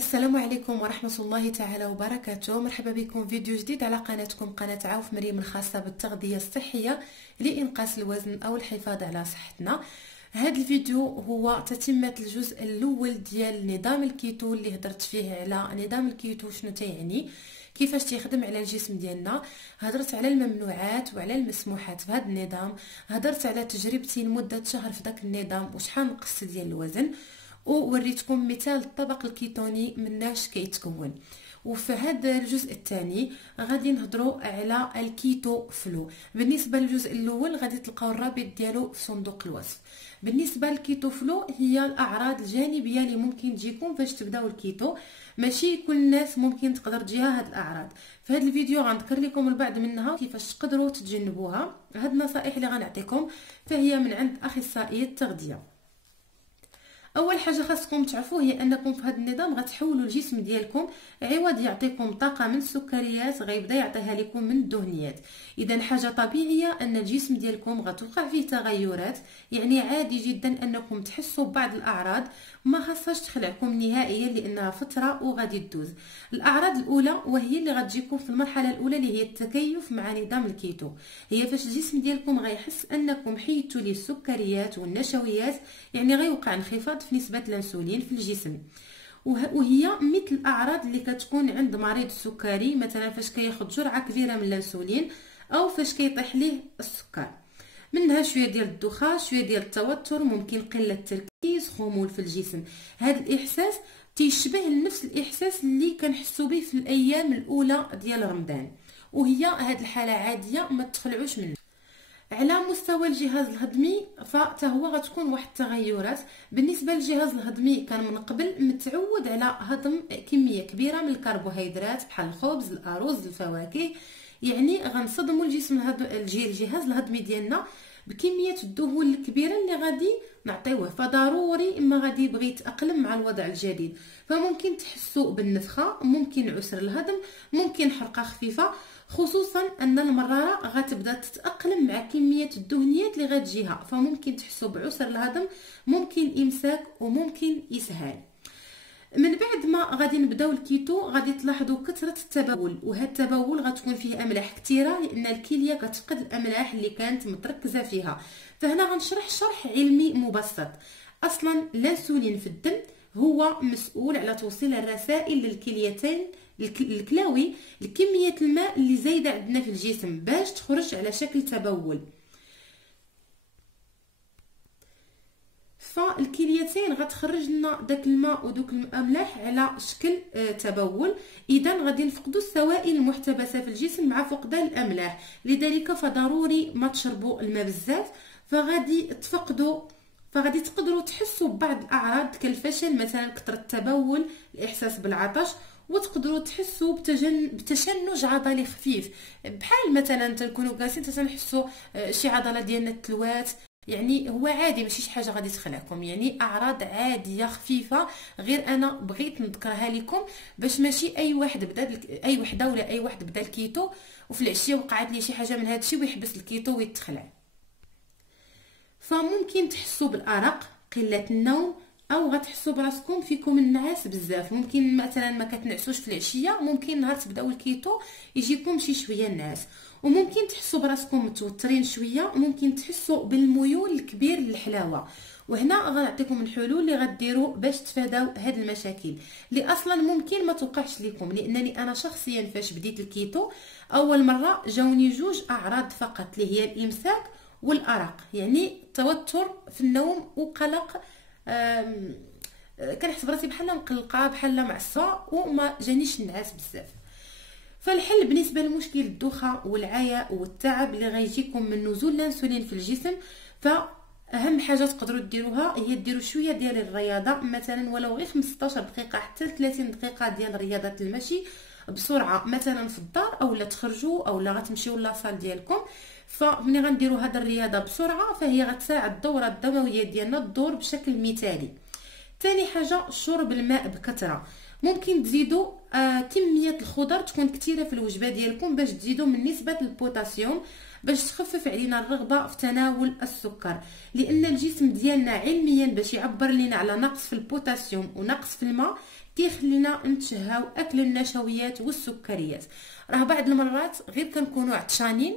السلام عليكم ورحمة الله تعالى وبركاته. مرحبا بكم فيديو جديد على قناتكم قناة عوف مريم الخاصة بالتغذية الصحية لإنقاص الوزن أو الحفاظ على صحتنا. هذا الفيديو هو تتمة الجزء الأول ديال نظام الكيتو اللي هدرت فيه على نظام الكيتو شنو تيعني، كيفاش تيخدم على الجسم ديالنا. هضرت على الممنوعات وعلى المسموحات في هذا النظام، هضرت على تجربتي لمدة شهر في داك النظام وشحال نقصت ديال الوزن، ووريتكم مثال الطبق الكيتوني مناش كيتكون. وفي هذا الجزء الثاني غادي نهضروا على الكيتو فلو. بالنسبه للجزء الاول غادي تلقاو الرابط ديالو في صندوق الوصف. بالنسبه للكيتو فلو هي الاعراض الجانبيه اللي ممكن تجيكم فاش تبداو الكيتو، ماشي كل الناس ممكن تقدر تجيها هاد الاعراض. في هذا الفيديو غنذكر لكم البعض منها كيفاش تقدروا تتجنبوها. هاد النصائح اللي غنعطيكم فهي من عند اخصائيه التغذيه. اول حاجه خاصكم تعرفوا هي انكم في هذا النظام غتحولوا الجسم ديالكم عوض يعطيكم طاقه من السكريات غيبدا يعطيها لكم من الدهنيات. اذا حاجه طبيعيه ان الجسم ديالكم غتوقع فيه تغيرات، يعني عادي جدا انكم تحسوا ببعض الاعراض ما خاصهاش تخلعكم نهائيا لانها فتره وغادي تدوز. الاعراض الاولى وهي اللي غتجيكم في المرحله الاولى اللي هي التكيف مع نظام الكيتو، هي فاش الجسم ديالكم غيحس انكم حيدتوا ليه السكريات والنشويات، يعني غيوقع انخفاض في نسبه الانسولين في الجسم. وهي مثل الاعراض اللي كتكون عند مريض السكري، مثلا فاش كياخذ جرعه كبيره من الانسولين او فاش كيطيح ليه السكر. منها شويه ديال الدوخه، شويه ديال التوتر، ممكن قله تركيز، خمول في الجسم. هذا الاحساس تيشبه نفس الاحساس اللي كنحسوا به في الايام الاولى ديال رمضان، وهي هذه الحاله عاديه ما تخلعوش منها. على مستوى الجهاز الهضمي فتا هو غتكون واحد التغيرات. بالنسبه للجهاز الهضمي كان من قبل متعود على هضم كميه كبيره من الكربوهيدرات بحال الخبز، الارز، الفواكه، يعني غنصدموا الجهاز الهضمي ديالنا بكميه الدهون الكبيره اللي غادي نعطيوه، فضروري اما غادي يبغي يتاقلم مع الوضع الجديد. فممكن تحسوا بالنفخه، ممكن عسر الهضم، ممكن حرقه خفيفه، خصوصا ان المراره غتبدا تتاقلم مع كميه الدهنيات اللي غتجيها، فممكن تحسوا بعسر الهضم، ممكن امساك، وممكن اسهال. من بعد ما غادي نبداو الكيتو غادي تلاحظوا كثره التبول، وهذا التبول غتكون فيه املاح كثيره لان الكليه كتفقد الاملاح اللي كانت متركزه فيها. فهنا غنشرح شرح علمي مبسط. اصلا الانسولين في الدم هو مسؤول على توصيل الرسائل للكليتين الكلاوي لكميه الماء اللي زايده عندنا في الجسم باش تخرج على شكل تبول. فالكليتين غتخرج لنا داك الماء ودوك الاملاح على شكل تبول. اذا غادي نفقدوا السوائل المحتبسه في الجسم مع فقدان الاملاح، لذلك فضروري ما تشربوا الماء بزاف، فغادي تقدروا تحسوا ببعض الاعراض كالفشل، مثلا كثره التبول، الاحساس بالعطش، وتقدروا تحسوا بتشنج عضلي خفيف، بحال مثلا تنكونوا جالسين تنحسوا شي عضله ديالنا تلوات. يعني هو عادي، ماشي شي حاجه غادي تخلعكم، يعني اعراض عاديه خفيفه، غير انا بغيت نذكرها لكم باش ماشي اي واحد بدا اي وحده ولا اي واحد بدا الكيتو وفي العشيه وقعت ليه شي حاجه من هادشي ويحبس الكيتو ويتخلع. فممكن تحسوا بالارق، قله النوم، او غتحسوا براسكم فيكم النعاس بزاف. ممكن مثلا ما كتنعسوش في العشيه، ممكن نهار تبداو الكيتو يجيكم شي شويه النعاس، وممكن تحسوا براسكم متوترين شويه، وممكن تحسوا بالميول الكبير للحلاوه. وهنا غنعطيكم الحلول اللي غديروا باش تفاداو هاد المشاكل اللي اصلا ممكن ما توقعش لكم. لانني انا شخصيا فاش بديت الكيتو اول مره جاوني جوج اعراض فقط اللي هي الامساك والارق، يعني توتر في النوم وقلق، كنحس براسي بحال مقلقه بحال معصبه وما جانيش النعاس بزاف. فالحل بالنسبه لمشكل الدوخه والعياء والتعب اللي غيجيكم من نزول الانسولين في الجسم، فاهم حاجه تقدروا ديروها هي ديروا شويه ديال الرياضه، مثلا ولو غير 15 دقيقه حتى 30 دقيقه ديال رياضه المشي بسرعه، مثلا في الدار او لا تخرجوا او لا غتمشيو لاصال ديالكم. فملي غنديروا هذه الرياضه بسرعه فهي غتساعد الدوره الدمويه ديالنا تدور بشكل مثالي. ثاني حاجه شرب الماء بكثره، ممكن تزيدوا كميه الخضر تكون كثيره في الوجبه ديالكم باش تزيدوا من نسبه البوتاسيوم باش تخفف علينا الرغبه في تناول السكر، لان الجسم ديالنا علميا باش يعبر لنا على نقص في البوتاسيوم ونقص في الماء كيخلينا نتشهاو اكل النشويات والسكريات. راه بعض المرات غير كنكونوا عطشانين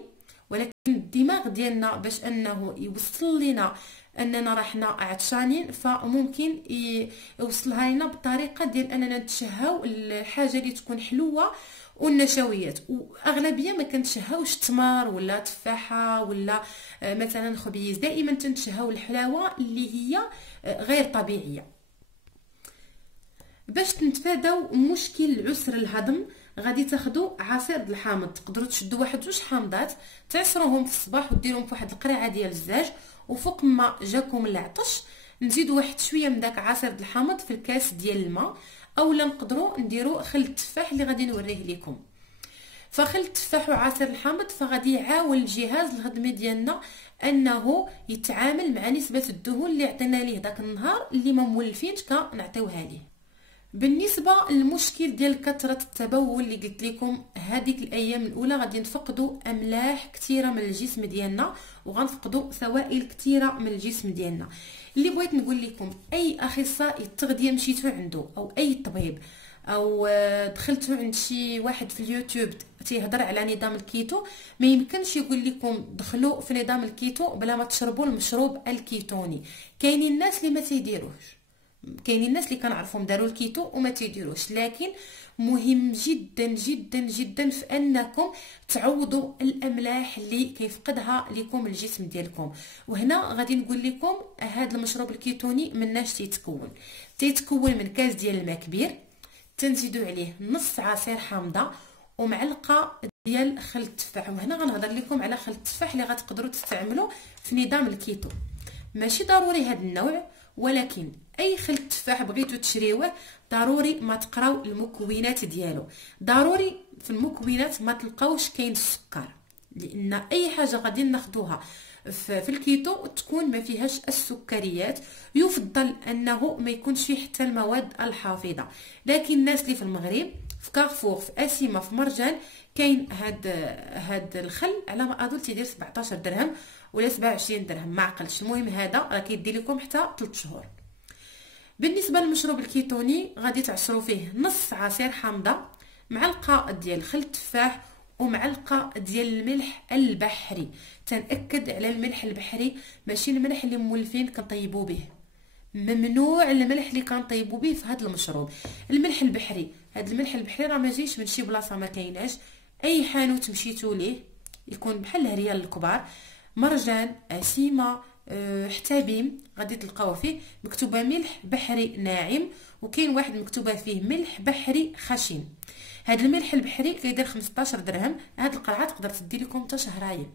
ولكن الدماغ ديالنا باش انه يوصل لنا اننا راحنا عطشانين فممكن يوصلها لنا بطريقه ديال اننا نتشهاو الحاجه اللي تكون حلوه والنشويات. واغلبيه ما كنتشهاوش التمر ولا تفاحه ولا مثلا خبيز، دائما تنتشهاو الحلاوه اللي هي غير طبيعيه. باش نتفاداو مشكل عسر الهضم غادي تاخذوا عصير الحامض، تقدروا تشدوا واحد جوج حامضات تعصروهم في الصباح وديروهم في واحد القرعه ديال الزاج، وفوق ما جاكم العطش نزيدوا واحد شويه من داك عصير الحامض في الكاس ديال الماء، اولا نقدروا نديروا خل التفاح اللي غادي نوريه لكم. فخل التفاح وعصير الحامض فغادي يعاون الجهاز الهضمي ديالنا انه يتعامل مع نسبه الدهون اللي عطينا ليه داك النهار اللي ما مولفينش كنعطيوها ليه. بالنسبه للمشكل ديال كثره التبول اللي قلت لكم، هذيك الايام الاولى غادي نفقدوا املاح كثيره من الجسم ديالنا وغنفقدوا سوائل كثيره من الجسم ديالنا. اللي بغيت نقول لكم اي اخصائي التغذيه مشيتو عنده او اي طبيب او دخلتوا عند شي واحد في اليوتيوب تيهضر على نظام الكيتو، ما يمكنش يقول لكم دخلوا في نظام الكيتو بلا ما تشربوا المشروب الكيتوني. كاينين الناس اللي ما تيديروش، كاينين الناس اللي كنعرفهم داروا الكيتو وما تيديروش، لكن مهم جدا جدا جدا في انكم تعوضوا الاملاح اللي كيفقدها لكم الجسم ديالكم. وهنا غادي نقول لكم هذا المشروب الكيتوني مناش تيتكون من كاس ديال الماء كبير، تنزيدوا عليه نص عصير حامضه ومعلقه ديال خل التفاح. وهنا غنهضر لكم على خل التفاح اللي غتقدروا تستعملوا في نظام الكيتو. ماشي ضروري هذا النوع، ولكن اي خل التفاح بغيتو تشريوه ضروري ما تقراو المكونات ديالو. ضروري في المكونات ما تلقاوش كاين السكر، لان اي حاجه غادي ناخذوها في الكيتو تكون ما فيهاش السكريات. يفضل انه ما يكونش فيه حتى المواد الحافظه. لكن الناس اللي في المغرب في كارفور في اسيمه في مرجان كاين هاد الخل على ما اظن تيدير 17 درهم ولا 27 درهم ما عقلتش. المهم هذا راه كيدير لكم حتى 3 شهور. بالنسبه للمشروب الكيتوني غادي تعصروا فيه نص عصير حامضه، معلقه ديال خل التفاح ومعلقه ديال الملح البحري. تنأكد على الملح البحري، ماشي الملح اللي مولفين كنطيبوا به. ممنوع الملح اللي كنطيبوا به في هذا المشروب. الملح البحري، هذا الملح البحري راه ما جايش من شي بلاصه ما كايناش، اي حانوت مشيتوا ليه يكون بحال الهريال الكبار مرجان اسيمه حتى بيم غادي تلقاوه فيه مكتوبه ملح بحري ناعم، وكاين واحد مكتوبه فيه ملح بحري خشن. هذا الملح البحري كيدير 15 درهم. هاد القرعه تقدر تدي لكم حتى شهرين،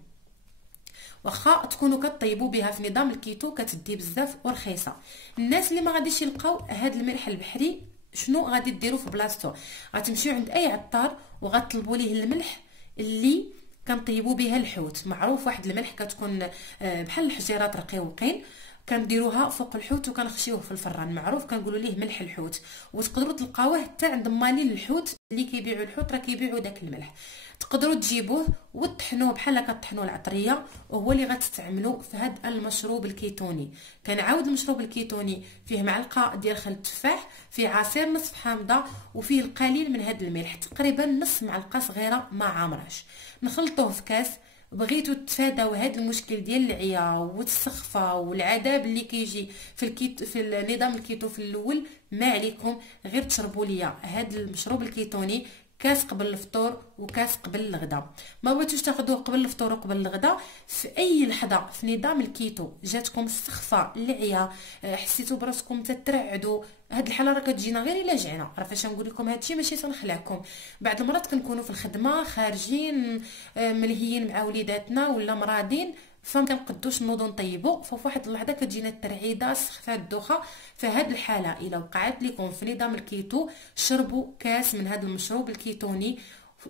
واخا تكونوا كطيبوا بها في نظام الكيتو كتدي بزاف ورخيصه. الناس اللي ما غاديش يلقاو هاد الملح البحري شنو غادي ديروا في بلاصتو؟ غتمشيو عند اي عطار وغتطلبوا ليه الملح اللي كنطيبوا بها الحوت. معروف واحد الملح كتكون بحال الحجيرات رقيقين كنديروها فوق الحوت وكنخشيوه في الفران، معروف كنقولوا ليه ملح الحوت. وتقدروا تلقاوه حتى عند مالين الحوت اللي كيبيعوا الحوت راه كيبيعوا داك الملح. تقدروا تجيبوه وتطحنوه بحال هكا طحنوا العطريه، وهو اللي غتستعملوا في هذا المشروب الكيتوني. كنعاود المشروب الكيتوني فيه معلقه ديال خل التفاح، فيه عصير نصف حامضه، وفيه القليل من هذا الملح تقريبا نص معلقه صغيره ما عامراش. نخلطوه في كاس. بغيتو تفاداو هذا المشكل ديال العيا والسخفه والعذاب اللي كيجي في النظام الكيتو في الاول، ما عليكم غير تشربوا ليا هذا المشروب الكيتوني كاس قبل الفطور وكاس قبل الغداء. ما بغيتوش تاخذوه قبل الفطور وقبل الغداء، في اي لحظه في نظام الكيتو جاتكم السخفه العيا حسيتوا براسكم تترعدوا، هاد الحاله راه كتجينا غير الا جعنا. راه فاش نقول لكم هادشي ماشي تنخلعكم، بعض المرات كنكونوا في الخدمه خارجين ملهيين مع وليداتنا ولا مرادين فما كنقدوش نوضو نطيبوا، ففي واحد اللحظه كتجينا الترعيده السخفه الدوخه. فهاد الحاله الا وقعت لكم في نظام الكيتو شربوا كاس من هذا المشروب الكيتوني،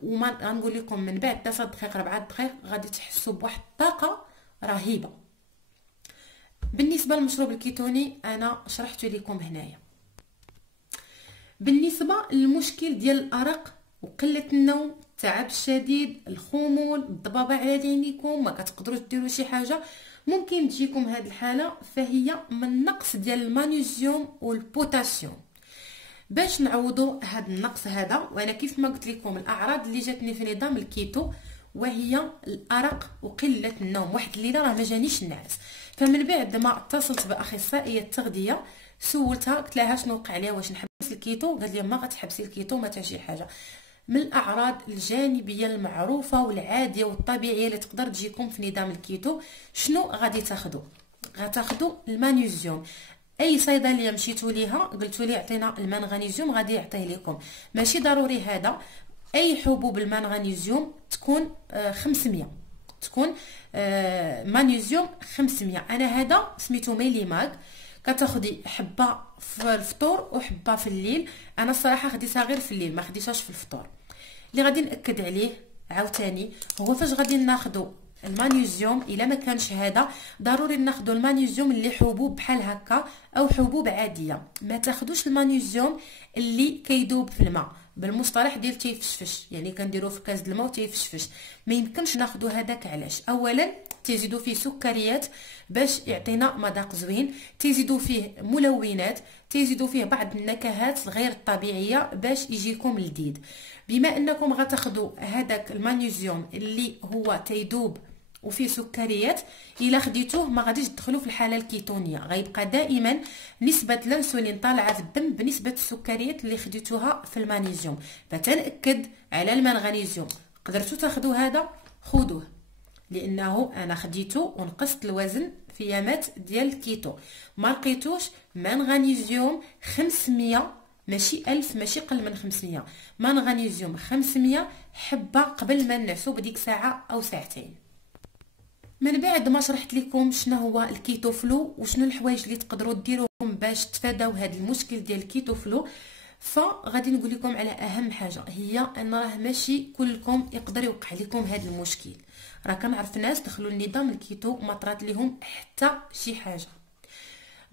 وما غنقول لكم من بعد 3 دقائق 4 دقائق غادي تحسوا بواحد الطاقه رهيبه. بالنسبه للمشروب الكيتوني انا شرحته لكم هنايا. بالنسبه للمشكل ديال الارق وقله النوم، التعب الشديد، الخمول، الضبابه على عينيكم، ما كتقدروش ديروا شي حاجه، ممكن تجيكم هذه الحاله، فهي من نقص ديال المغنيسيوم والبوتاسيوم. باش نعوضوا هذا النقص هذا، وانا كيف ما قلت لكم الاعراض اللي جاتني في نظام الكيتو وهي الارق وقله النوم. واحد الليله راه ما جانيش النعاس، فمن بعد ما اتصلت باخصائيه التغذيه سولتها، قلت لها شنو وقع لي، واش نحبس الكيتو؟ قال لي ما غتحبسي الكيتو، ما حتى شي حاجه. من الاعراض الجانبيه المعروفه والعاديه والطبيعيه اللي تقدر تجيكم في نظام الكيتو، شنو غادي تاخذوا؟ غتاخذوا المغنيسيوم. اي صيدليه مشيتوا ليها قلتوا لي عطينا المغنيسيوم غادي يعطيه لكم، ماشي ضروري هذا. اي حبوب المغنيسيوم تكون 500، تكون مغنيسيوم 500. انا هذا سميتو ميليماك، كتاخدي حبه في الفطور وحبه في الليل. انا الصراحه خديتها غير في الليل، ما خديتهاش في الفطور. اللي غادي ناكد عليه عاوتاني هو فاش غادي ناخذوا المغنيسيوم، الا ما كانش هذا ضروري ناخذوا المغنيسيوم اللي حبوب بحال هكا او حبوب عاديه. ما تاخذوش المغنيسيوم اللي كيذوب في الماء، بالمصطلح ديال تيفشفش، يعني كنديروه في كاس الماء وتيفشفش. ما يمكنش ناخذوا هذاك. علاش؟ اولا تيزيدوا فيه سكريات باش يعطينا مذاق زوين، تيزيدوا فيه ملونات، تيزيدوا فيه بعض النكهات الغير الطبيعيه باش يجيكم لذيذ. بما انكم غتاخذوا هذاك المغنيسيوم اللي هو تيذوب وفيه سكريات، الا خديتوه ما غاديش تدخلوا في الحاله الكيتونيه، غيبقى دائما نسبه الانسولين طالعه في الدم بنسبه السكريات اللي خديتوها في المغنيسيوم. فتنأكد على المغنيسيوم، قدرتوا تاخذوا هذا خذوه، لانه انا خديته ونقصت الوزن في ايامات ديال الكيتو. ما لقيتوش مغنيسيوم 500 ماشي 1000، ماشي قل من 500، مغنيسيوم 500 حبه قبل ما نعسو بديك ساعه او ساعتين. من بعد ما شرحت لكم شنو هو الكيتو فلو وشنو الحوايج اللي تقدروا ديروهم باش تفاداو هذا المشكل ديال الكيتو فلو، فغادي نقول لكم على اهم حاجه، هي ان راه ماشي كلكم يقدر يوقع لكم هذا المشكل. راه كنعرف ناس دخلوا النظام الكيتو ما طرات لهم حتى شي حاجه.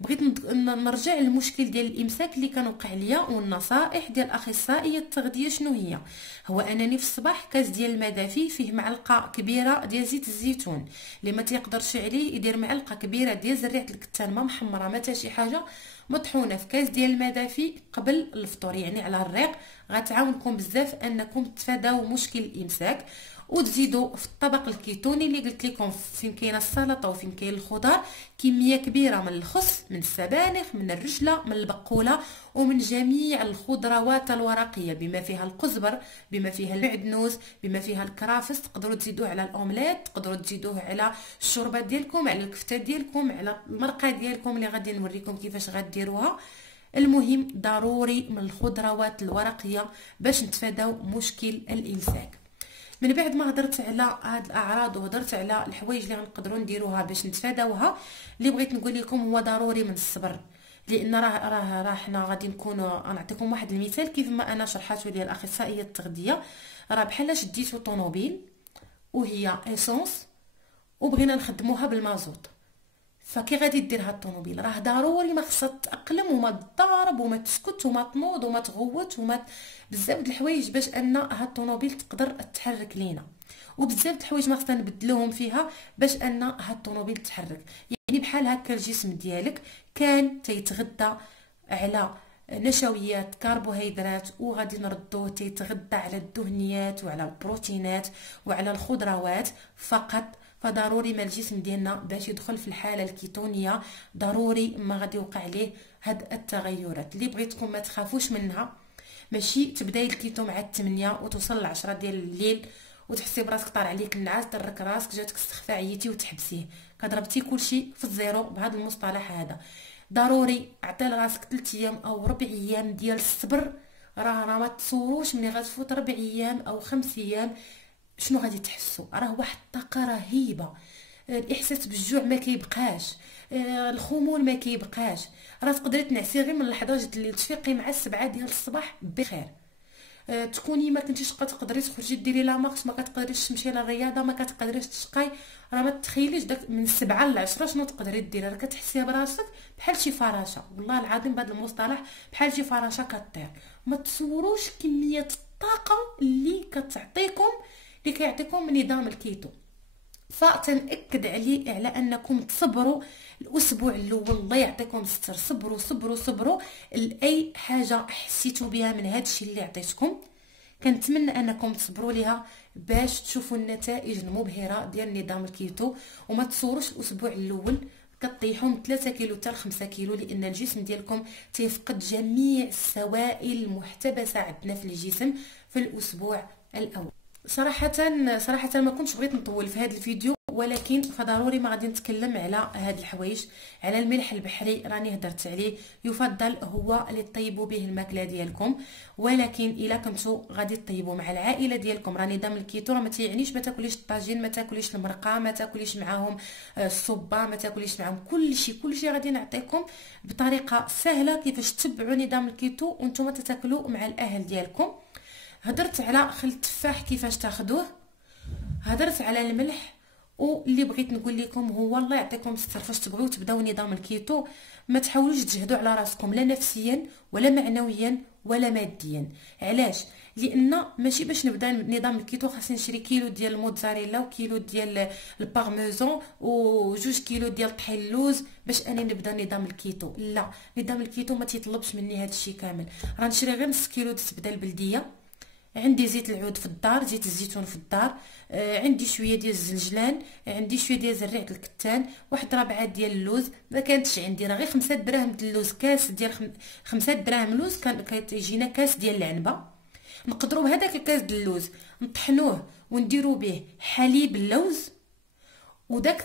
بغيت نرجع للمشكل ديال الامساك اللي كان وقع ليا، والنصائح ديال اخصائيه التغذيه شنو هي. هو انني في الصباح كاس ديال الماء دافي فيه معلقه كبيره ديال زيت الزيتون، اللي ما تيقدرش عليه يدير معلقه كبيره ديال زريعه الكتان ما محمره ما حتى شي حاجه، مطحونه في كاس ديال الماء دافي قبل الفطور، يعني على الريق. غتعاونكم بزاف انكم تفاداو مشكل الامساك. وتزيدوا في الطبق الكيتوني اللي قلت لكم فين كاينه السلطه وفين كاين الخضار كميه كبيره من الخس، من السبانخ، من الرجله، من البقوله، ومن جميع الخضروات الورقيه، بما فيها القزبر، بما فيها المعدنوس، بما فيها الكرافس. تقدروا تزيدوه على الاومليت، تقدروا تزيدوه على الشوربه ديالكم، على الكفته ديالكم، على المرقه ديالكم اللي غادي نوريكم كيفاش غديروها. المهم ضروري من الخضروات الورقيه باش نتفاداو مشكل الامساك. من بعد ما هضرت على هاد الاعراض وهضرت على الحوايج اللي غنقدروا نديروها باش نتفاداوها، اللي بغيت نقول لكم هو ضروري من الصبر. لان راه حنا غادي نكونوا، نعطيكم واحد المثال كيف ما انا شرحته لي الاخصائيه التغذيه. راه بحال شديتو طوموبيل وهي اسونس وبغينا نخدموها بالمازوت، فكي غادي دير هاد الطوموبيل راه ضروري ما خصها تتاقلم وما تضارب وما تسكت وما تنوض وما تغوت وما بزاف د الحوايج باش ان هاد الطوموبيل تقدر تحرك لينا، وبزاف د الحوايج ما خصنا نبدلوهم فيها باش ان هاد الطوموبيل تحرك. يعني بحال هكا الجسم ديالك كان تيتغذى على نشويات كربوهيدرات، وغادي نردوه تيتغذى على الدهنيات وعلى البروتينات وعلى الخضروات فقط. فضروري ما الجسم ديالنا باش يدخل في الحاله الكيتونيه ضروري ما غادي يوقع عليه هاد التغيرات. اللي بغيتكم ما تخافوش منها، ماشي تبداي الكيتو مع 8 وتوصل ل 10 ديال الليل وتحسي براسك طار عليك النعاس، درك راسك جاتك استخفاء عييتي وتحبسيه، كضربتي كلشي في الزيرو بهذا المصطلح هذا. ضروري عطي لراسك 3 ايام او 4 ايام ديال الصبر. راه ما تصوروش ملي غتفوت 4 ايام او 5 ايام شنو غادي تحسوا. راه واحد الطاقه رهيبه، الاحساس بالجوع ما كيبقاش، الخمول ما كيبقاش. راه تقدري تنعسي غير من لحظه الليل تفيقي مع 7 ديال الصباح بخير. تكوني ما كنتيش تقدري تخرجي ديري لا مارش، ما كتقدريش تمشي للرياضه، ما كتقدريش تشقاي، راه ما تخيليش داك من 7 ل 10 شنو تقدري ديري، راه كتحسي براسك بحال شي فراشه، والله العظيم بهذا المصطلح بحال شي فراشه كطير. ما تصوروش كميه الطاقه اللي كتعطيكم اللي كيعطيكم نظام الكيتو. فتنأكد على انكم تصبروا الاسبوع الاول، الله يعطيكم الستر، صبروا صبروا صبروا لاي حاجه حسيتوا بها من هذا الشيء اللي عطيتكم. كنتمنى انكم تصبروا ليها باش تشوفوا النتائج المبهره ديال نظام الكيتو. وما تصوروش الاسبوع الاول كطيحوا من 3 كيلو حتى ل 5 كيلو، لان الجسم ديالكم تيفقد جميع السوائل المحتبسه عندنا في الجسم في الاسبوع الاول. صراحه ما كنتش بغيت نطول في هذا الفيديو، ولكن فضروري ما غادي نتكلم على هاد الحوايج. على الملح البحري راني هدرت عليه، يفضل هو اللي طيبوا به الماكله ديالكم، ولكن الا كنتو غادي طيبوا مع العائله ديالكم راه نظام الكيتو راه ما تيعنيش ما تاكليش الطاجين، ما تاكليش المرقه، ما تاكليش معاهم الصبه، ما تاكليش معاهم كلشي غادي نعطيكم بطريقه سهله كيفاش تتبعوا نظام الكيتو وانتم تاكلوا مع الاهل ديالكم. هدرت على خل التفاح كيفاش تاخذوه، هدرت على الملح، واللي بغيت نقول لكم هو الله يعطيكم الستر فاش تبغيو تبداو نظام الكيتو ما تحاولوش تجهدوا على راسكم لا نفسيا ولا معنويا ولا ماديا. علاش؟ لان ماشي باش نبدا نظام الكيتو خاصني نشري كيلو ديال الموتزاريلا وكيلو ديال البارميزون وجوج كيلو ديال طحين اللوز باش اني نبدا نظام الكيتو. لا، نظام الكيتو ما تيطلبش مني هذا الشيء كامل. راه غير نص كيلو د الزبده البلديه، عندي زيت العود في الدار، زيت الزيتون في الدار، عندي شويه ديال الزنجلان، عندي شويه ديال زريعه الكتان، واحد 4 ديال اللوز. ما كانتش عندي راه غير 5 دراهم د اللوز، كاس ديال 5 دراهم لوز كيجينا كاس ديال العنبه. نقدروا بهذاك الكاس د اللوز نطحنوه ونديروا به حليب اللوز، وداك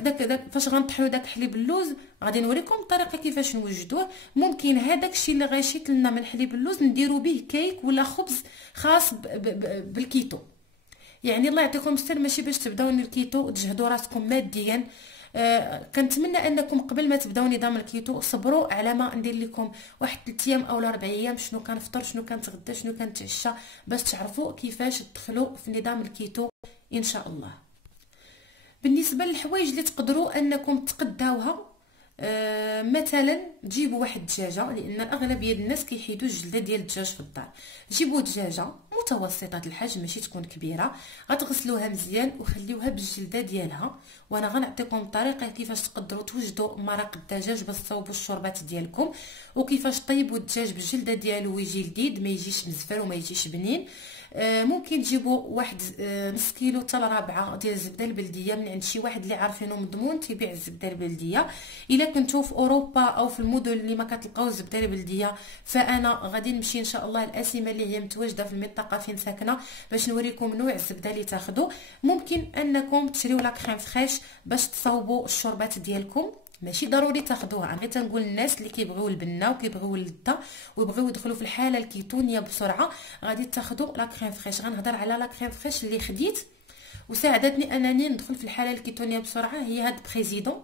فاش غنطحنوا داك حليب اللوز غادي نوريكم الطريقه كيفاش نوجدوه. ممكن هذاك الشيء اللي غيشيط لنا من حليب اللوز نديروا به كيك ولا خبز خاص بالكيتو. يعني الله يعطيكم الستر ماشي باش تبداو الكيتو تجهدوا راسكم ماديا. كنتمنى انكم قبل ما تبداو نظام الكيتو صبروا على ما ندير لكم واحد 3 ايام او 4 ايام شنو كنفطر شنو كنتغدى شنو كنتعشى باش تعرفوا كيفاش تدخلوا في نظام الكيتو ان شاء الله. بالنسبه للحوايج اللي تقدروا انكم تقداوها، مثلا تجيبوا واحد الدجاجه، لان اغلبيه الناس كيحيدوا الجلده ديال الدجاج في الدار. جيبوا دجاجه متوسطه الحجم ماشي تكون كبيره، غتغسلوها مزيان وخليوها بالجلده ديالها. وانا غنعطيكم الطريقه كيفاش تقدروا توجدوا مرق الدجاج باش تصاوبوا الشوربات ديالكم، وكيفاش طيبوا الدجاج بالجلده ديالو ويجي لذيذ ما يجيش مزفر وما يجيش بنين. ممكن تجيبوا واحد نص كيلو حتى ل4 ديال الزبده البلديه من عند شي واحد اللي عارفينه مضمون تيبيع الزبده البلديه. الا كنتو في اوروبا او في المدن اللي ما كتلقاو الزبده البلديه، فانا غادي نمشي ان شاء الله الاسمه اللي هي متواجده في المنطقه فين ساكنه باش نوريكم نوع الزبده اللي تاخذوا. ممكن انكم تشريو لا كريم فريش باش تصاوبوا الشوربات ديالكم، ماشي ضروري تاخذوها. غير تنقول للناس اللي كيبغيو البنه وكيبغيو اللذه ويبغيو يدخلوا في الحاله الكيتونيه بسرعه غادي تاخذوا لا كريم فريش. غنهضر على لا كريم فريش اللي خديت وساعدتني انني ندخل في الحاله الكيتونيه بسرعه، هي هاد بريزيدون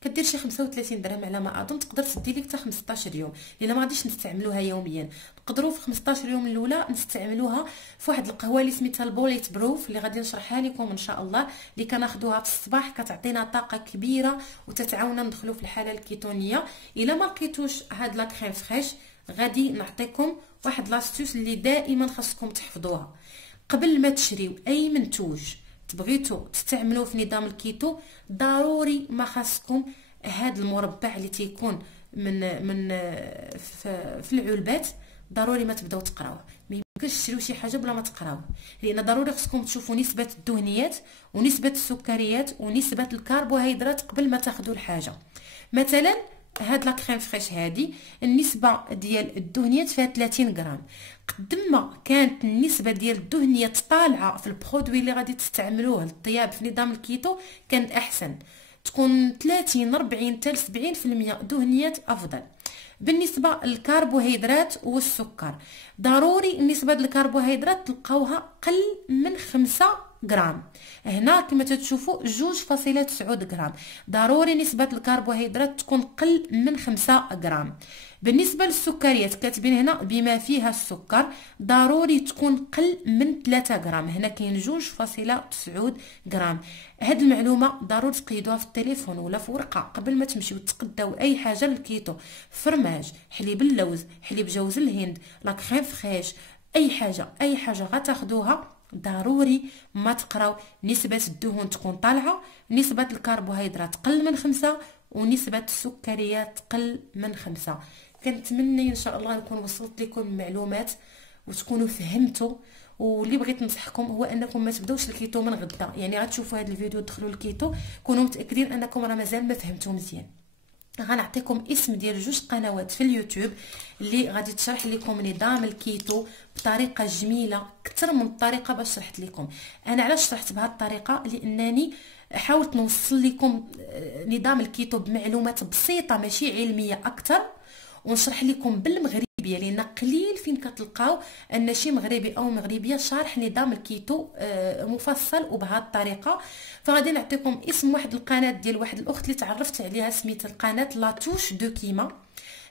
كدير شي 35 درهم على ما اظن، تقدر تدي لك حتى 15 يوم لان ما غاديش نستعملوها يوميا. نقدروا في 15 يوم الاولى نستعملوها في واحد القهوه اللي سميتها البوليت بروف اللي غادي نشرحها لكم ان شاء الله، اللي كناخذوها في الصباح كتعطينا طاقه كبيره وتتعاوننا ندخلوا في الحاله الكيتونيه. الا ما لقيتوش هاد لا كريم فريش غادي نعطيكم واحد لاستوس اللي دائما خاصكم تحفظوها. قبل ما تشريو اي منتوج تبغيتو تستعملوه في نظام الكيتو ضروري ما خاصكم هاد المربع اللي تيكون من في العلبات، ضروري ما تبداو تقراوه. ما يمكنش تشريو شي حاجه بلا ما تقراوه، لان ضروري خصكم تشوفوا نسبه الدهنيات ونسبه السكريات ونسبه الكربوهيدرات قبل ما تاخذوا الحاجه. مثلا هاد لا كريم فريش هادي النسبه ديال الدهنيات فيها 30 غرام، قد ما كانت النسبه ديال الدهنيات طالعه في البرودوي اللي غادي تستعملوه للطياب في نظام الكيتو كانت احسن، تكون 30 40 حتى 70% دهنيات افضل. بالنسبه للكربوهيدرات والسكر ضروري نسبه الكربوهيدرات تلقاوها قل من 5 غرام. هنا كما تشوفوا 2.9 غرام، ضروري نسبه الكربوهيدرات تكون قل من 5 غرام. بالنسبه للسكريات كاتبين هنا بما فيها السكر ضروري تكون قل من 3 غرام. هنا كاين 2.9 غرام. هاد المعلومه ضروري تقيدوها في التليفون ولا في ورقه قبل ما تمشيو تقداو اي حاجه للكيتو. فرماج، حليب اللوز، حليب جوز الهند، لا كريم فريش، اي حاجه غتاخدوها ضروري ما تقراو نسبه الدهون تكون طالعه، نسبه الكربوهيدرات قل من 5، ونسبه السكريات قل من 5. كنتمنى ان شاء الله نكون وصلت لكم المعلومات وتكونوا فهمتوا. واللي بغيت ننصحكم هو انكم ما تبداوش الكيتو من غدا، يعني غتشوفوا هذا الفيديو تدخلوا الكيتو كونوا متاكدين انكم راه مازال ما فهمتوا مزيان. غنعطيكم اسم ديال 2 قنوات في اليوتيوب اللي غادي تشرح لكم نظام الكيتو بطريقه جميله اكثر من الطريقه باش شرحت لكم. انا علاش شرحت بهذه الطريقه؟ لانني حاولت نوصل لكم نظام الكيتو بمعلومات بسيطه ماشي علميه اكثر، ونشرح لكم بالمغربيه لان قليل فين كتلقاو ان شي مغربي او مغربيه شارح نظام الكيتو مفصل وبهذه الطريقه. فغادي نعطيكم اسم واحد القناه ديال واحد الاخت اللي تعرفت عليها سميت القناه لا توش دو كيما،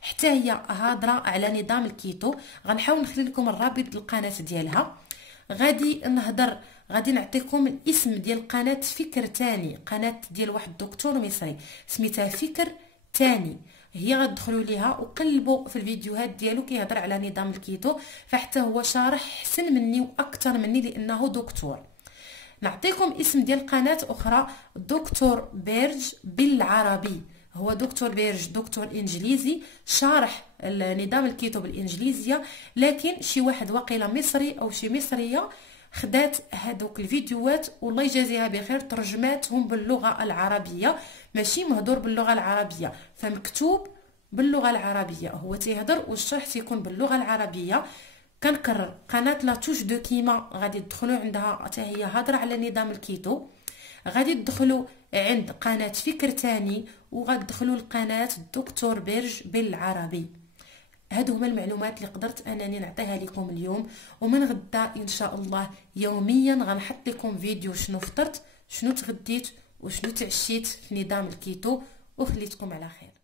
حتى هي هضره على نظام الكيتو. غنحاول نخلي لكم الرابط القناه ديالها. غادي نعطيكم الاسم ديال قناه فكر تاني، قناه ديال واحد الدكتور مصري سميتها فكر تاني. هي غتدخلوا ليها وقلبوا في الفيديوهات ديالو كيهضر على نظام الكيتو، فحتى هو شارح احسن مني واكثر مني لانه دكتور. نعطيكم اسم ديال قناه اخرى دكتور بيرج بالعربي. هو دكتور بيرج دكتور انجليزي شارح نظام الكيتو بالانجليزيه، لكن شي واحد واقيلا مصري او شي مصريه خدات هذوك الفيديوهات والله يجازيها بخير ترجماتهم باللغه العربيه، ماشي مهدور باللغه العربيه فمكتوب باللغه العربيه، هو تيهضر والشرح تيكون باللغه العربيه. كنكرر قناه لا توش دو كيما غادي تدخلوا عندها حتى هي هضره على نظام الكيتو. غادي تدخلوا عند قناه فكر تاني وغادي تدخلوا لقناه الدكتور بيرج بالعربي. هادو هما المعلومات اللي قدرت انني نعطيها لكم اليوم، ومن غدا ان شاء الله يوميا غنحط لكم فيديو شنو فطرت، شنو تغديت، وشنو تعشيت في نظام الكيتو، وخليتكم على خير.